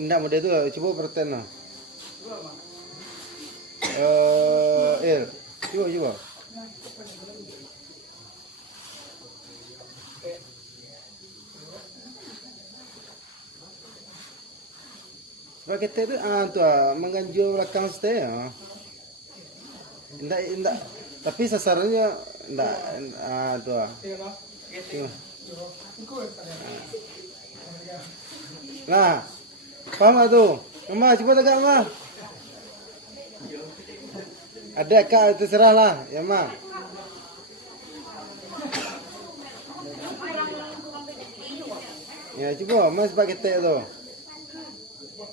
Enggak mode itu, coba perhatian no. Coba. Sebagai teh itu, mengganjil belakang stay ya. Enggak. Tapi sasarannya enggak, tuh. Nah, paham gak tuh? Ma, coba tegak ma. Ada kak, terserah lah, ya ma. Ya coba, mas pakai teh tuh.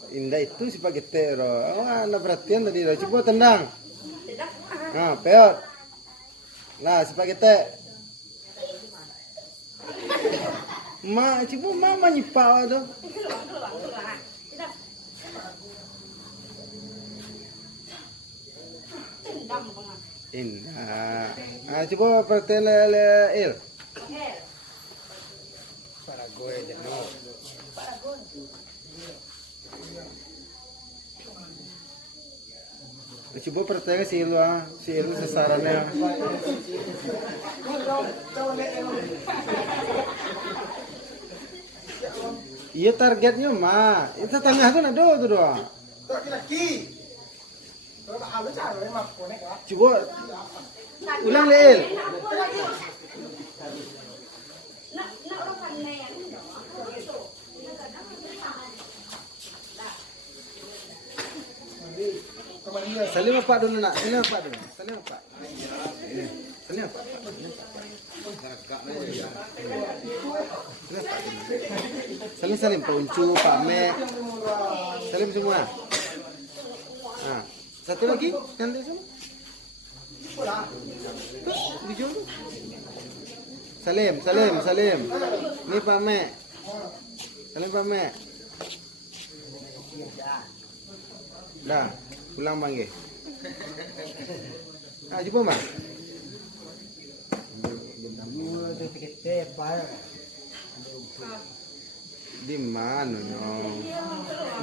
Indah itu si pakai teh loh. Oh, anak perhatian tadi loh. Coba tendang. Nah, peot. Nah, si pakai teh. Ma, coba mama nyipau tuh. Indah. Coba perhatian il. Para gue aja no. Coba perhatian si ilu sasarannya. Iya targetnya mah. Itu tengah tuh nado tuh doang. Laki-laki. Coba ulang lil. Salim apa dulu nak? Salim apa dulu? Salim apa? Salim Pak Uncu, Pak Mek. Salim semua. Nah, satu lagi nanti semua. Tuh, Salim. Ini Pak Mek. Salim Pak Mek. Dah, pulang bang ye. Jumpa bang. Di mana nyong?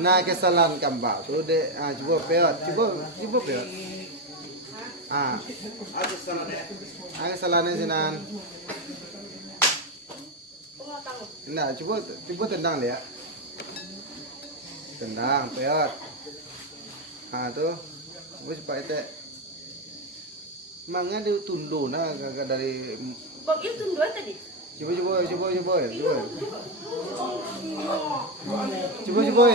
Nah kesalahan kambak tu dek. Coba peot. Kesalahannya sinan. Nah coba tendang dia. Tendang peot. Tuh. Coba cepat itu. Mangga dia tundu nah kagak dari. Bang itu tundu tadi. Coba. Coba.